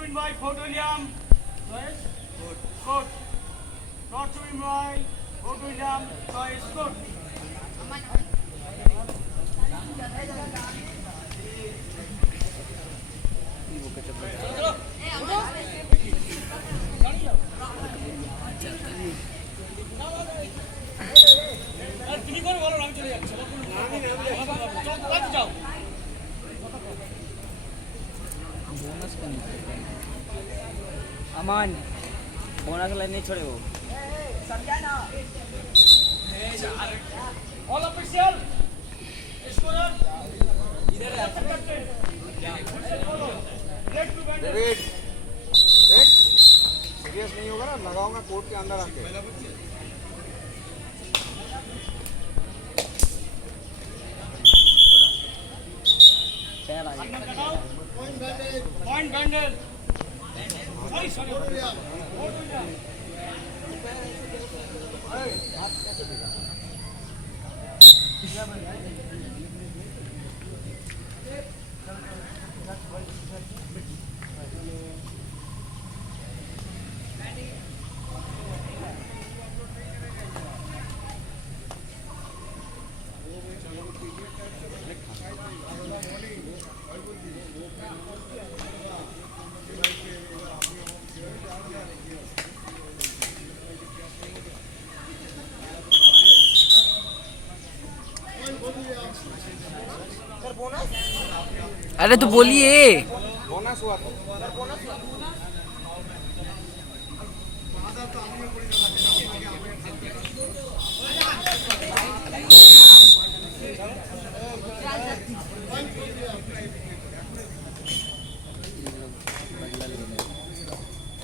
to invite Fort William. Choice. Good. Not to invite Fort William. Choice. Good. Aman bonus line नहीं छोड़े वो All official. Scorer. David Red serious नहीं होगा ना, लगाऊंगा court के अंदर आके। पैर आ गया Point Bandel. Sorry. अरे तो बोलिए बोनस हुआ तो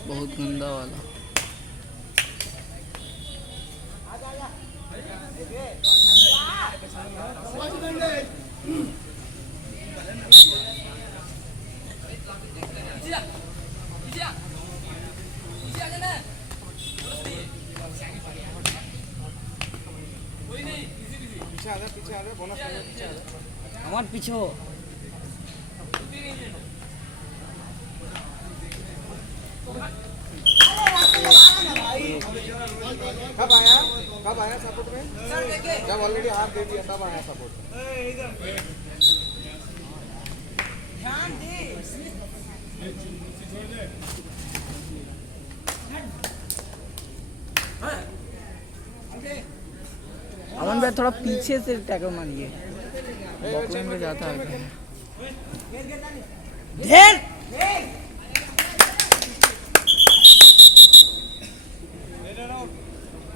बहुत गंदा वाला पीछे आ जा बोनस पीछे आ जा। हमारे पीछे हो कब आया सपोर्ट में? जब ऑलरेडी हाथ दे दिया तब आया सपोर्ट में। अमन भाई थोड़ा पीछे से टैकल मारिए बॉक्सिंग में जाता है ढेर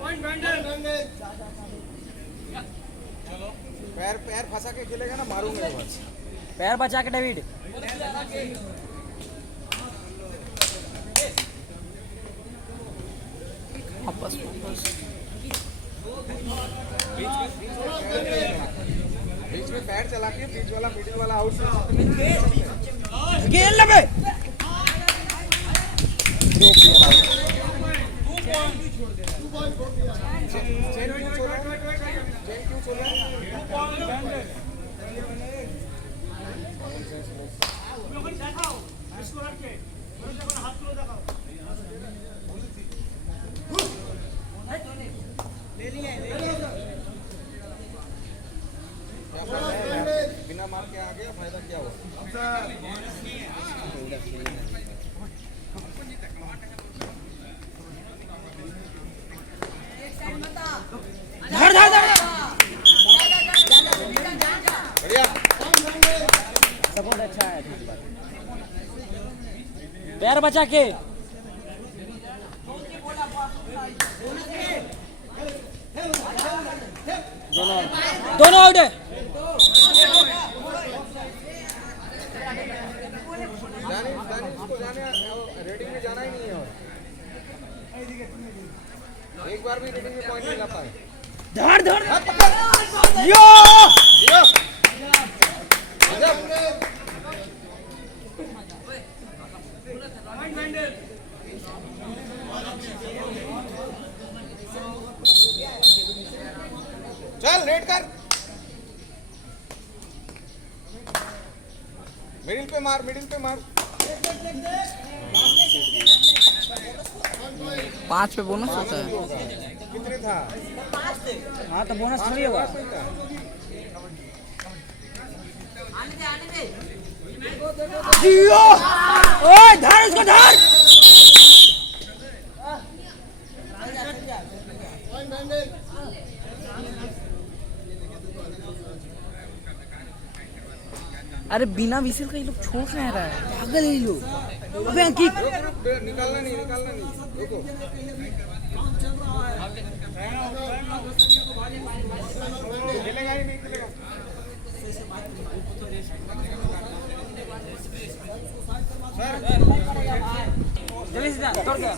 Point Bandel. पैर फंसा के खेलेगा ना, मारूंगा बस। पैर बचा के डेविड वापस बीच में पैर चला के बीच वाला मिडिल वाला आउट गेल लगे बिना मार के आ गया, फायदा क्या हुआ? धर धर धर बढ़िया सपोर्ट अच्छा है पैर बचा के दोनों आउट है रेडिंग में जाना ही नहीं है और एक बार भी रेडिंग में पॉइंट नहीं ला पाए। धर धर यो Point Bandel. चल रेड कर, मिडिल पे मार पाँच पे बोनस होता है। कितने था? हाँ तो बोनस थोड़ी होगा। ओए धर उसको धर। अरे बिना विसिल का ये लोग छोड़ कहाँ रहा है, पागल है ये लोग। अबे अंकित निकालना नहीं देखो। खेलेगा ही नहीं खेलेगा। जल्दी से तोड़ गया।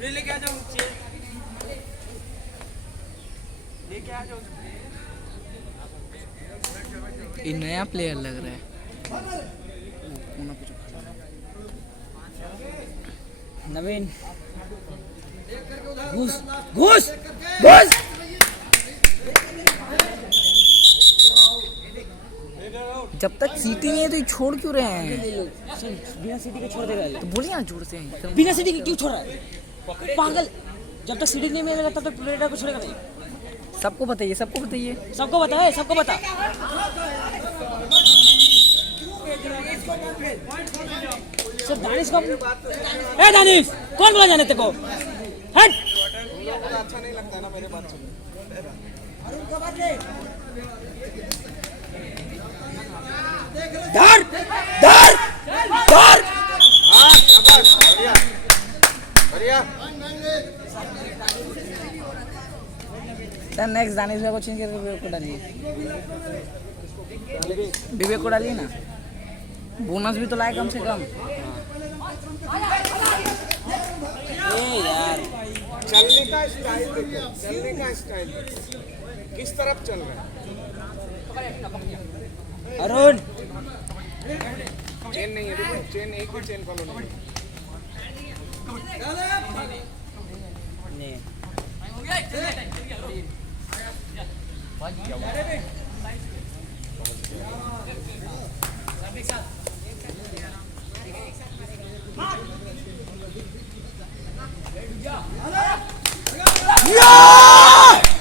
लेके आ जाओ लेके आ जाओ। ये नया प्लेयर लग रहा है। नवीन घुस घुस घुस। जब तक सीटी नहीं है तो ये छोड़ क्यों रहे हैं? बिना सीटी के छोड़ दे रहा है। तो बोलिए ना जोर से। बिना सीटी के क्यों छोड़ रहा है पागल? जब तक सीटी नहीं मिलेगा तब तक प्लेयर को छोड़ेगा नहीं। सबको बताइए, सबको बताइए। सबको बता है, सबको बता। सिर्फ दानिश को। ए दानिश कौन बोला जाने तेको? हट। अच्छा नहीं लगता ना मेरे बात सुन। धर धर धर। हाँ शाबाश बढ़िया बढ़िया। सर नेक्स्ट दानिश भाई को छीन के विवेक को डालिए। विवेक को डालिए ना, बोनस भी तो लाए कम से कम। ए यार चलने का स्टाइल देखो, चलने का स्टाइल किस तरफ चल रहा है। अरुण चेन नहीं है देखो, चेन एक भी चेन फॉलो नहीं।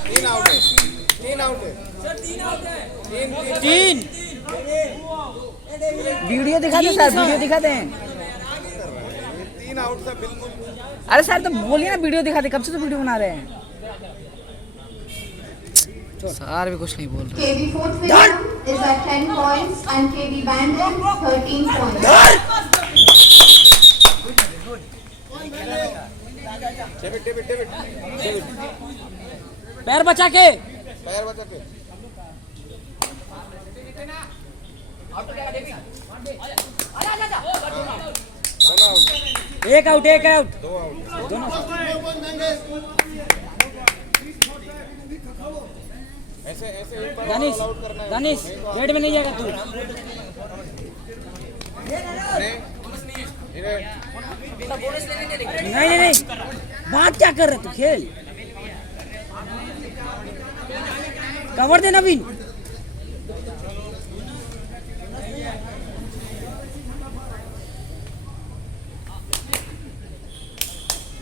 तीन आउट है, तीन आउट है, तीन। वीडियो दिखा दे सर, वीडियो दिखा दें। तीन आउट था बिल्कुल। अरे सर तो बोलिए ना, वीडियो दिखा दे, कब से तो वीडियो बना रहे हैं। सर भी कुछ नहीं बोल रहे। KB fourth winner is at 10 points and KB Bandit 13 points. David पैर बचा के। पैर बचा के। एक आउट एक आउट। दो आउट दोनों। ऐसे ऐसे एक बार दानिश आउट करना है। दानिश रेड में नहीं जाएगा तू। नहीं नहीं बात क्या कर रहे तू? खेल कवर दे नवीन।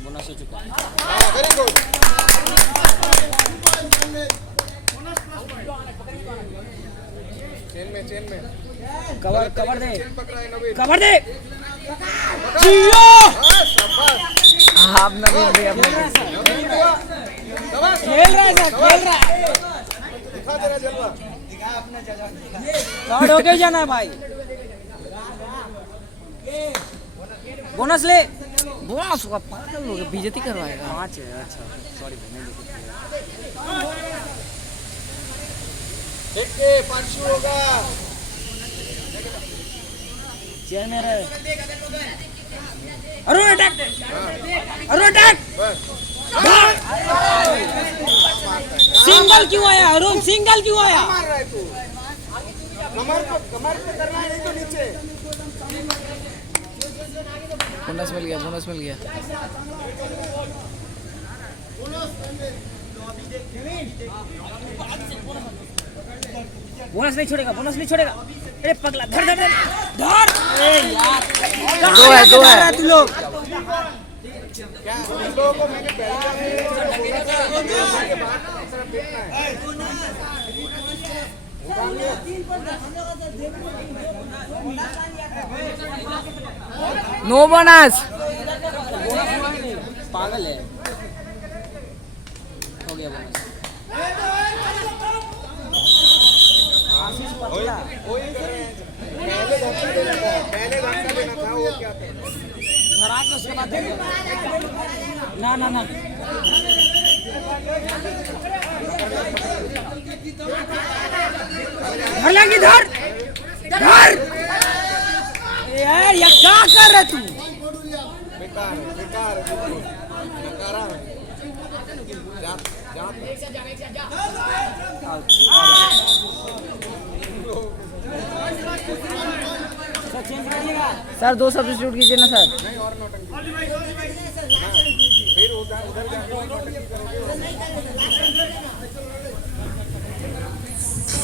बोनस हो चुका। Very good. चेन में कवर कवर दे चेन पकड़ा है नवीन। कवर दे। शाबाश आप नवीन भाई अपने शाबाश। खेल रहा है सर, खेल रहा है। दिखा तेरा जलवा। कवर होके ही जाना है भाई। बोनस ले। बोनस होगा, पागल लोग बेइज्जती करवाएगा। 5 है। अच्छा सॉरी भाई। देख के 500 होगा। चेयर में रहे। Arun attack, Arun attack. Single क्यों आया अरुण? सिंगल क्यों आया? मार रहा है तू? कमर पे करना है, नहीं तो नीचे। बोनस मिल गया, बोनस मिल गया। बोनस नहीं छोड़ेगा, बोनस नहीं छोड़ेगा। अरे पगला, धर धर धर धर। अरे यार, दो है तू लोग। क्या उन लोगों को मैंने पहले बोला था के बाद सिर्फ देखना है। No bonus. पागल है। हो गया बोनस। वही कर रहे हैं। पहले धक्का देना था, पहले धक्का देना था, वो क्या था? धरा के उसके बाद ना ना ना धर लेंगे, धर धर। यार ये क्या कर रहे तू? बेकार है, बेकार है, बिल्कुल नकारा है। जा जा चेंज करिएगा सर 2 सब्स्टिट्यूट कीजिए ना सर। नहीं और नौटंकी फिर उधर जाके नौटंकी करोगे।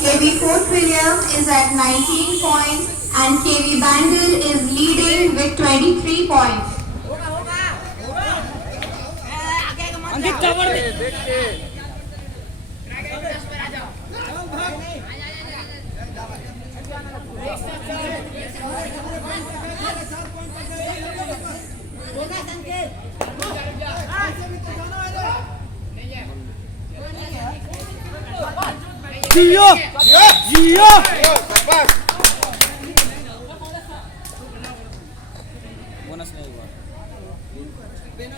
KB Fort William is at 19 points and KB Bandel is leading with 23 points. Ankit cover दे। देख के जियो जियो। शाबाश। बोनस नहीं हुआ। चेन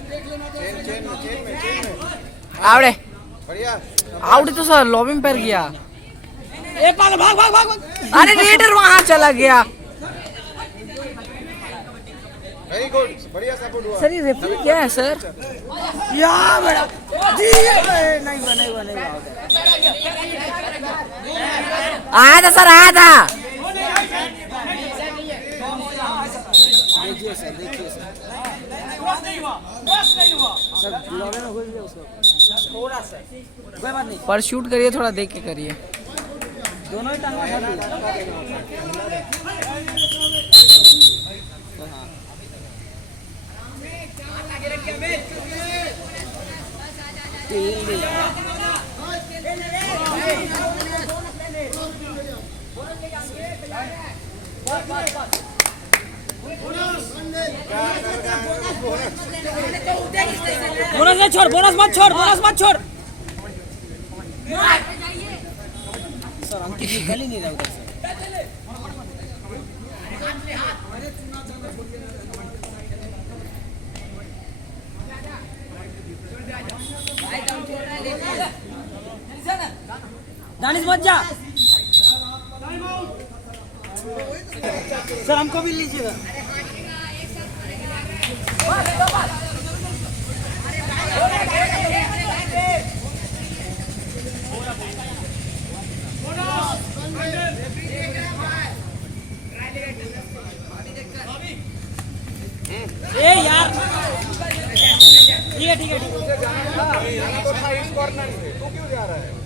में आवड़े बढ़िया। आउट तो सर लॉबी में पैर गया। ए पागल, भाग भाग भाग। अरे रेडर वहां चला गया। वेरी गुड, बढ़िया सपोर्ट हुआ। सर ये रेफरी क्या है सर? यार बड़ा जी नहीं बनेगा नहीं आया था सर, आया था। देखिए सर, देखिए सर। बस नहीं हुआ, बस नहीं हुआ। सर लॉबी में घुस गया उसको। थोड़ा सा कोई बात नहीं, पर शूट करिए, थोड़ा देख के करिए। दोनों ही टांगा था। तेल दे बोनस मत छोड़, बोनस मत छोड़, बोनस मत छोड़। सर अंकित निकल ही नहीं रहा उधर से। दानिश मत जा सर, हमको भी लीजिएगा। ए यार ठीक है ठीक है ठीक है। तो था इस कॉर्नर से, तू क्यों जा रहा है?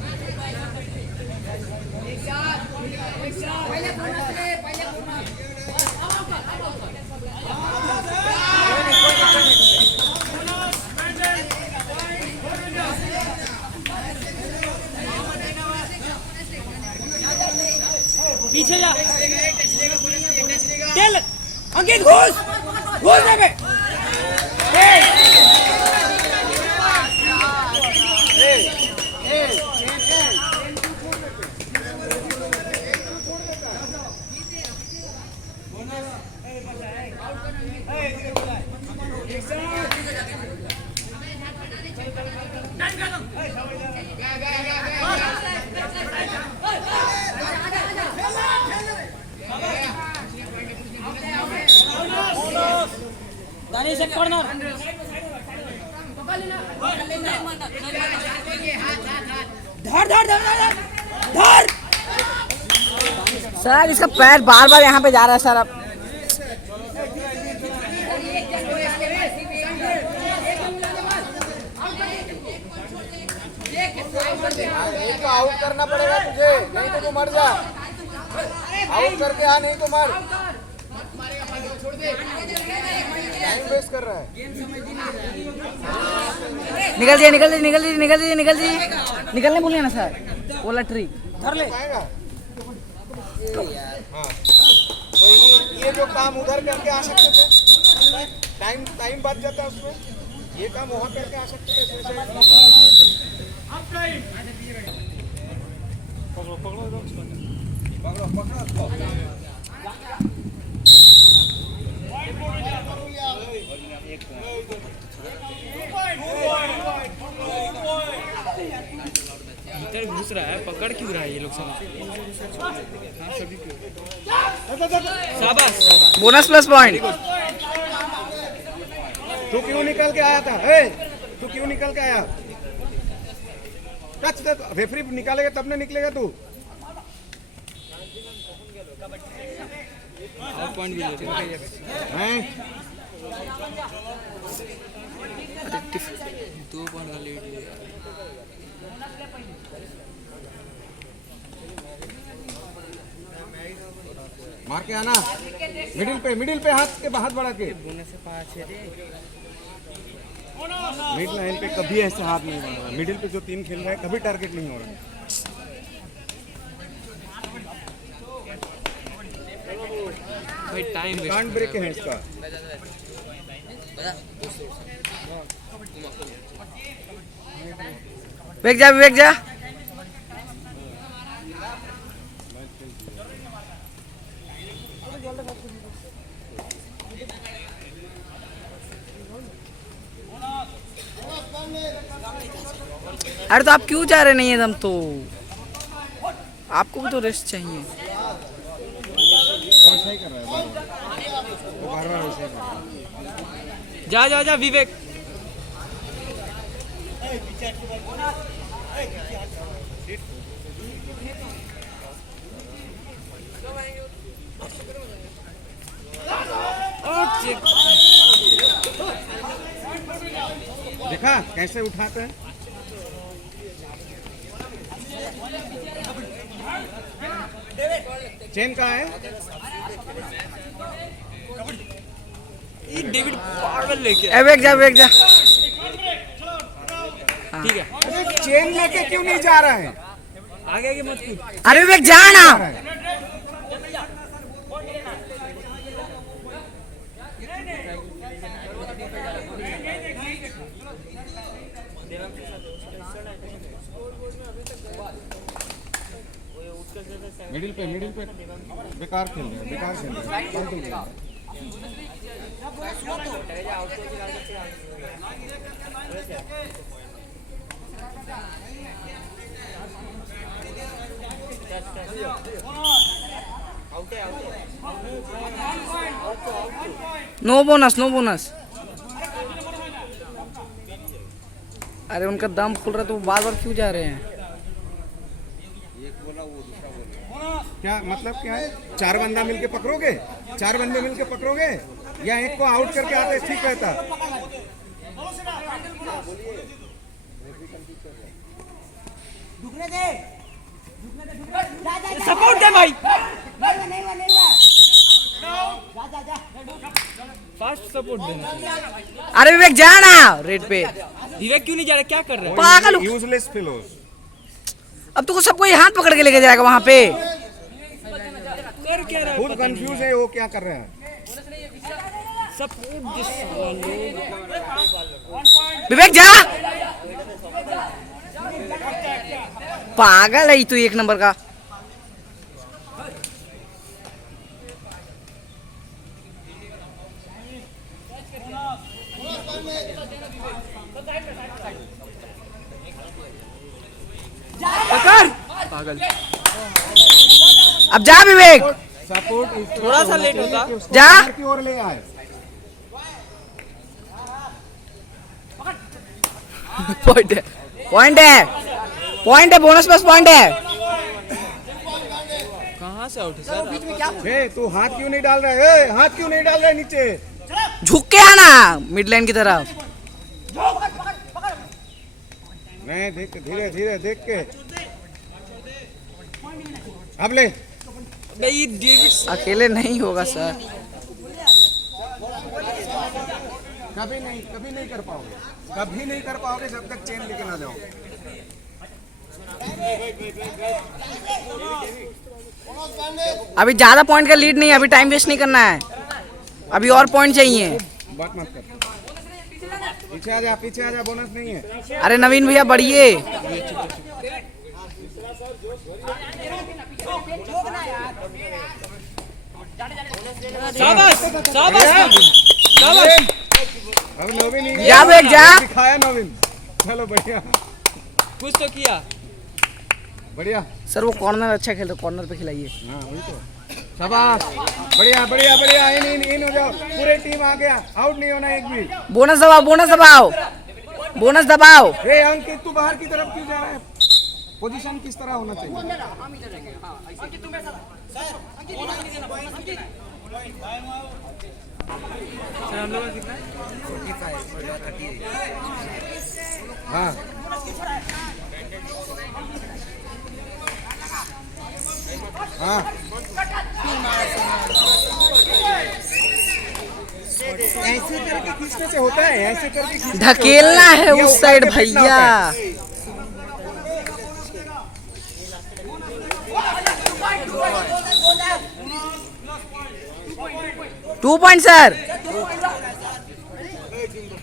पीछे जा तेल अंकित, घुस घुस दे बे। दानिश एक कॉर्नर। धर धर धर धर धर। सर इसका पैर बार बार यहाँ पे जा रहा है सर। अब एक को आउट करना पड़ेगा तुझे, नहीं तो तू मर जा। आउट करके आ, नहीं तो मार। टाइम वेस्ट कर रहा है। निकल जाइए निकल जाइए निकल जाइए निकल जाइए निकल जाइए, निकलने बोलिए ना सर, वो लटरी धर ले। पाएगा। हाँ, तो ये जो काम उधर करके आ सकते थे, टाइम बच जाता है उसमें। ये काम वहाँ करके आ सकते थे। Half time. पकड़ो उसको। भीतर घुस रहा है, पकड़ क्यों रहा है ये लोग सब? शाबाश। Bonus plus point. तू क्यों निकल के आया था? तू क्यों निकल के आया? टच तक रेफरी निकालेगा तब न निकलेगा तू। पॉइंट भी हैं? 2 पॉइंट का लीड लिया। मार के आना, मिडिल पे हाथ बढ़ा के। मिड लाइन पे कभी ऐसे हाथ नहीं बढ़ा रहा। मिडिल पे जो 3 खेल रहा है कभी टारगेट नहीं हो रहा है। भाई टाइम वेस्ट। कांट ब्रेक है इसका। विवेक जा। अरे तो आप क्यों जा रहे नहीं एकदम? तो आपको भी तो रेस्ट चाहिए। और सही कर रहा है वो बार-बार वैसे ही कर रहा है। जा विवेक। देखा कैसे उठाते हैं? चेन कहाँ है? ये डेविड पागल लेके विवेक जा। ठीक है। अरे चेन लेके क्यों नहीं जा रहा है? आगे मत कूद। अरे विवेक जा ना। मिडिल पे बेकार खेल रहे हैं। No bonus. अरे उनका दम खुल रहा है तो बार क्यों जा रहे हैं? क्या मतलब क्या है? 4 बंदा मिलके पकड़ोगे? 4 बंदे मिलके पकड़ोगे या एक को आउट करके आते ठीक रहता? सपोर्ट दे भाई। फास्ट सपोर्ट देना चाहिए। अरे विवेक जा ना रेड पे। विवेक क्यों नहीं जा रहा? क्या कर रहा है? पागल हो। Useless fellows. अब तो सबको ये हाथ पकड़ के लेके जाएगा वहां पे। कर क्या रहा है? खुद कंफ्यूज है वो क्या कर रहे हैं। सपोर्ट दिस लोग। विवेक जा। पागल है तू 1 नंबर का। पागल। अब जा विवेक। सपोर्ट थोड़ा सा लेट होता। जा। की ओर ले आए। पॉइंट है बोनस प्लस पॉइंट है। कहाँ से आउट है सर? तू हाथ क्यों नहीं डाल रहा है? हाथ क्यों नहीं डाल रहा है नीचे? झुक के आना मिड लाइन की तरफ। मैं धीरे देख के अब ले। भाई डेविड अकेले नहीं होगा सर। कभी नहीं कर पाओगे, कभी नहीं कर पाओगे जब तक चेन लेके ना जाओ। अभी ज्यादा पॉइंट का लीड नहीं है, अभी टाइम वेस्ट नहीं करना है, अभी और पॉइंट चाहिए। बात मत कर, पीछे आ जा, बोनस नहीं है। अरे नवीन भैया बढ़िए। शाबाश शाबाश शाबाश। अब नवीन ही जा बेग जा। दिखाया नवीन, चलो बढ़िया, कुछ तो किया। बढ़िया। सर वो कॉर्नर अच्छा खेल रहे, कॉर्नर पे खिलाइए। हाँ वही तो, शाबाश, बढ़िया बढ़िया बढ़िया। इन हो जाओ, पूरी टीम आ गया, आउट नहीं होना एक भी। बोनस दबाओ, बोनस दबाओ, बोनस दबाओ। ए अंकित तू बाहर की तरफ क्यों जा रहा है? पोजीशन किस तरह होना चाहिए? हाँ हाँ, ऐसे करके खींचने से होता है, ऐसे करके खींचने से ढकेलना है ये उस ऊपर साइड के फेंकना भैया। होता है। 2 पॉइंट सर।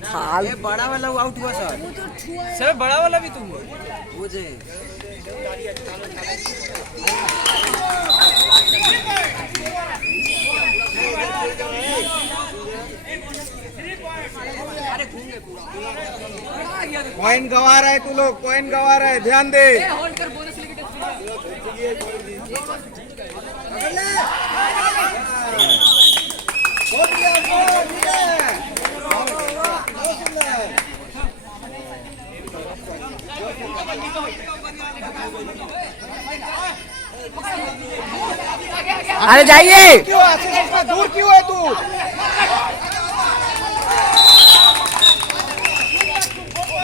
हाल बड़ा वाला आउट हुआ सर बड़ा वाला भी तुम मुझे पॉइंट गवा रहा है तू लोग, पॉइंट गवा रहा है, ध्यान दे। अरे जाइए। क्यों आशीष, इतना दूर क्यों है तू?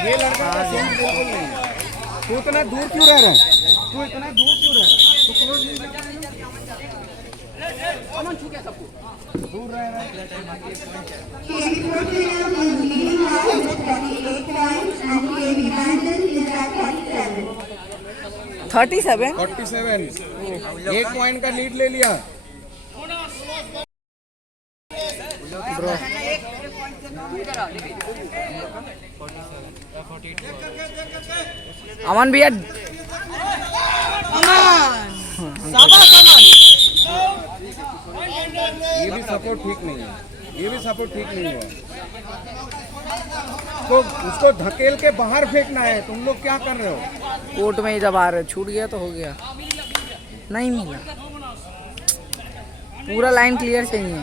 ये लड़का का सीन बिल्कुल नहीं है। तू इतना दूर क्यों रह रहा है? तू इतना दूर क्यों रह रहा है? तू क्लोज नहीं रह दूर रह रहा है। KB Petroleum is leading now with 38 points and KB Bandel is at 47. 37। 47, 1 point का लीड ले लिया। अमन भैया ये भी सपोर्ट ठीक नहीं है, ये भी सपोर्ट ठीक नहीं है। तो उसको धकेल के बाहर फेंकना है, तुम लोग क्या कर रहे हो? कोर्ट में ही जब आ रहे, छूट गया तो हो गया, नहीं मिला। पूरा लाइन क्लियर चाहिए।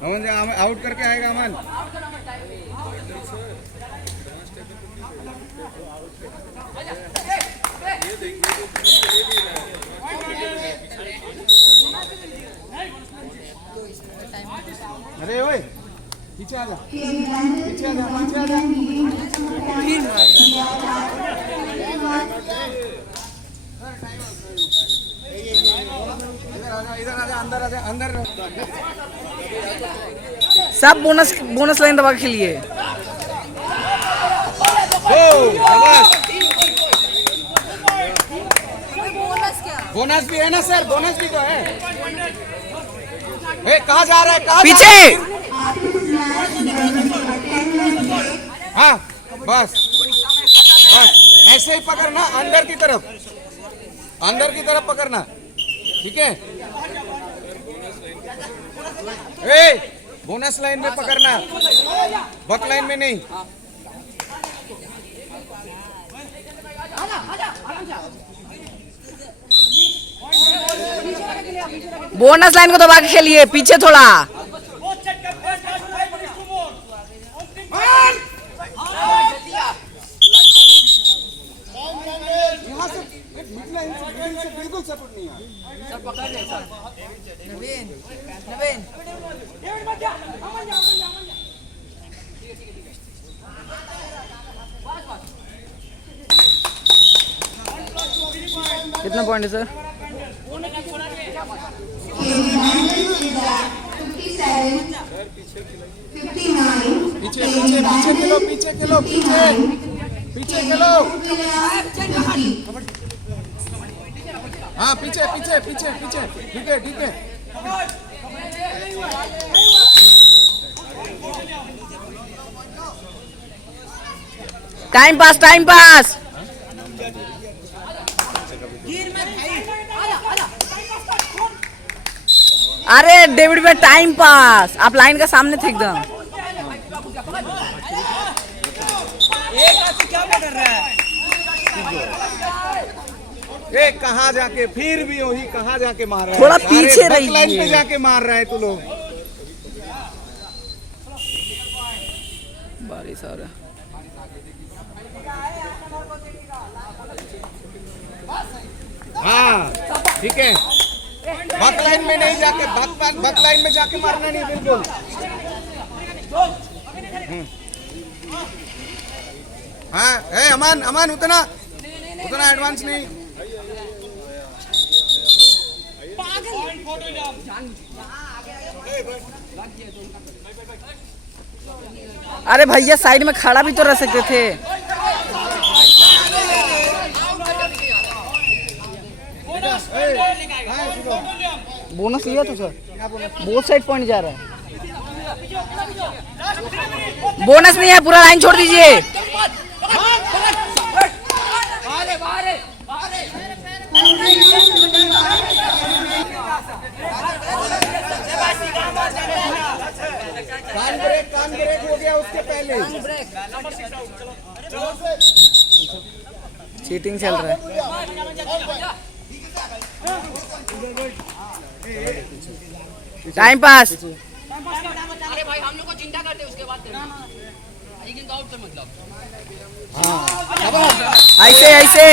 अमन आउट करके आएगा अमन। अरे ओए पीछे आ जा, पीछे आ जा, पीछे आ जा। इधर आ जा, अंदर आ जा, अंदर। सब बोनस बोनस लाइन दबा के लिए। बोनस भी है ना सर, बोनस भी तो है। कहाँ जा रहा है? कहाँ पीछे। हाँ बस बस, ऐसे ही पकड़ना अंदर की तरफ। अंदर की तरफ पकड़ना, ठीक है। बोनस लाइन में पकड़ना, बक लाइन में नहीं। बोनस लाइन को दबा के खेलिए, पीछे थोड़ा। यहाँ से मिड लाइन से बिल्कुल सपोर्ट नहीं है। कितना पॉइंट है सर? पीछे पीछे पीछे खेलो, पीछे खेलो, पीछे पीछे खेलो। हाँ पीछे पीछे पीछे पीछे, ठीक है ठीक है। Time pass, time pass. अरे डेविड में टाइम पास, आप लाइन का सामने थे एकदम। ए कहाँ जाके फिर भी वही कहाँ जाके मार रहा है? थोड़ा पीछे रहिए। लाइन पे जाके मार रहा है तू लोग। बारिश आ रहा। हाँ ठीक है, बक लाइन में नहीं जाके, बक लाइन में जाके मारना नहीं बिल्कुल। हाँ है अमान, अमान उतना उतना एडवांस नहीं। अरे भैया साइड में खड़ा भी तो रह सकते थे। बोनस लिया तो सर, बोथ साइड पॉइंट जा रहा है। बोनस नहीं है, पूरा लाइन छोड़ दीजिए। कान ब्रेक हो गया उसके पहले। चीटिंग चल रहा है। Time pass. अरे भाई हम लोग को चिंता करते उसके बाद लेकिन तो आउट मतलब ऐसे ऐसे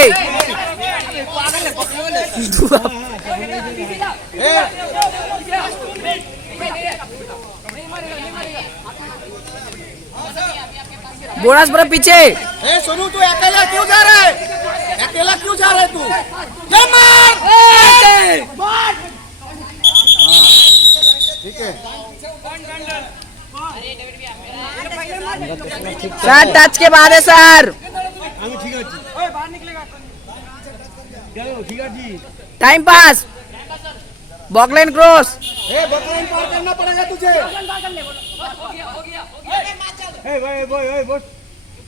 बोनस पर पीछे। ए सोनू तू अकेला क्यों जा रहा है? अकेला क्यों जा रहा है तू? ये मार! ठीक है। सर टच के बाद है sir. Time pass, baulk line cross. ए बॉकलाइन पार करना पड़ेगा तुझे।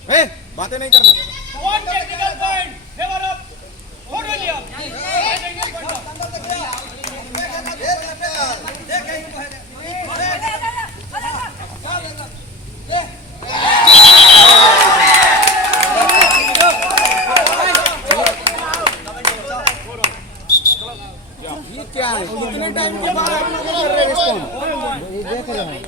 ए बातें नहीं करना। ये क्या है? कितने टाइम के बाद आप लोग कर रहे हैं इसको? ये देख रहे हैं।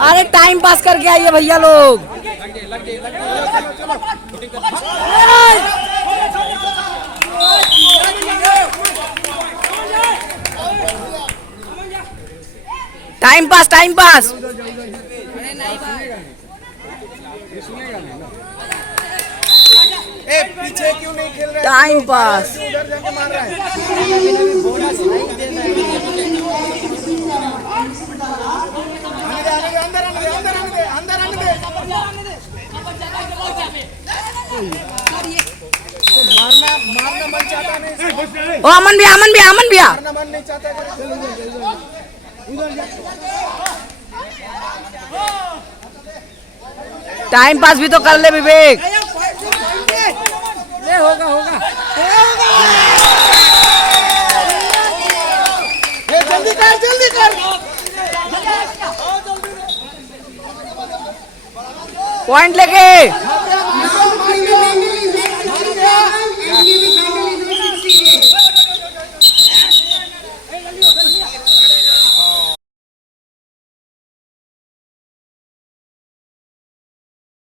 अरे टाइम पास करके आइए भैया लोग। Time pass, time pass. ए पीछे क्यों नहीं खेल रहा है? Time pass. उधर जाके मार रहा है। अंदर आने दे, अंदर आने दे, अंदर आने दे। मारना मन चाहता नहीं इसको। ओ अमन भैया, अमन भैया, अमन भैया, मारना मन नहीं चाहता है। टाइम पास भी तो कर ले विवेक। ये होगा होगा जल्दी कर, जल्दी कर। पॉइंट लेके Now, final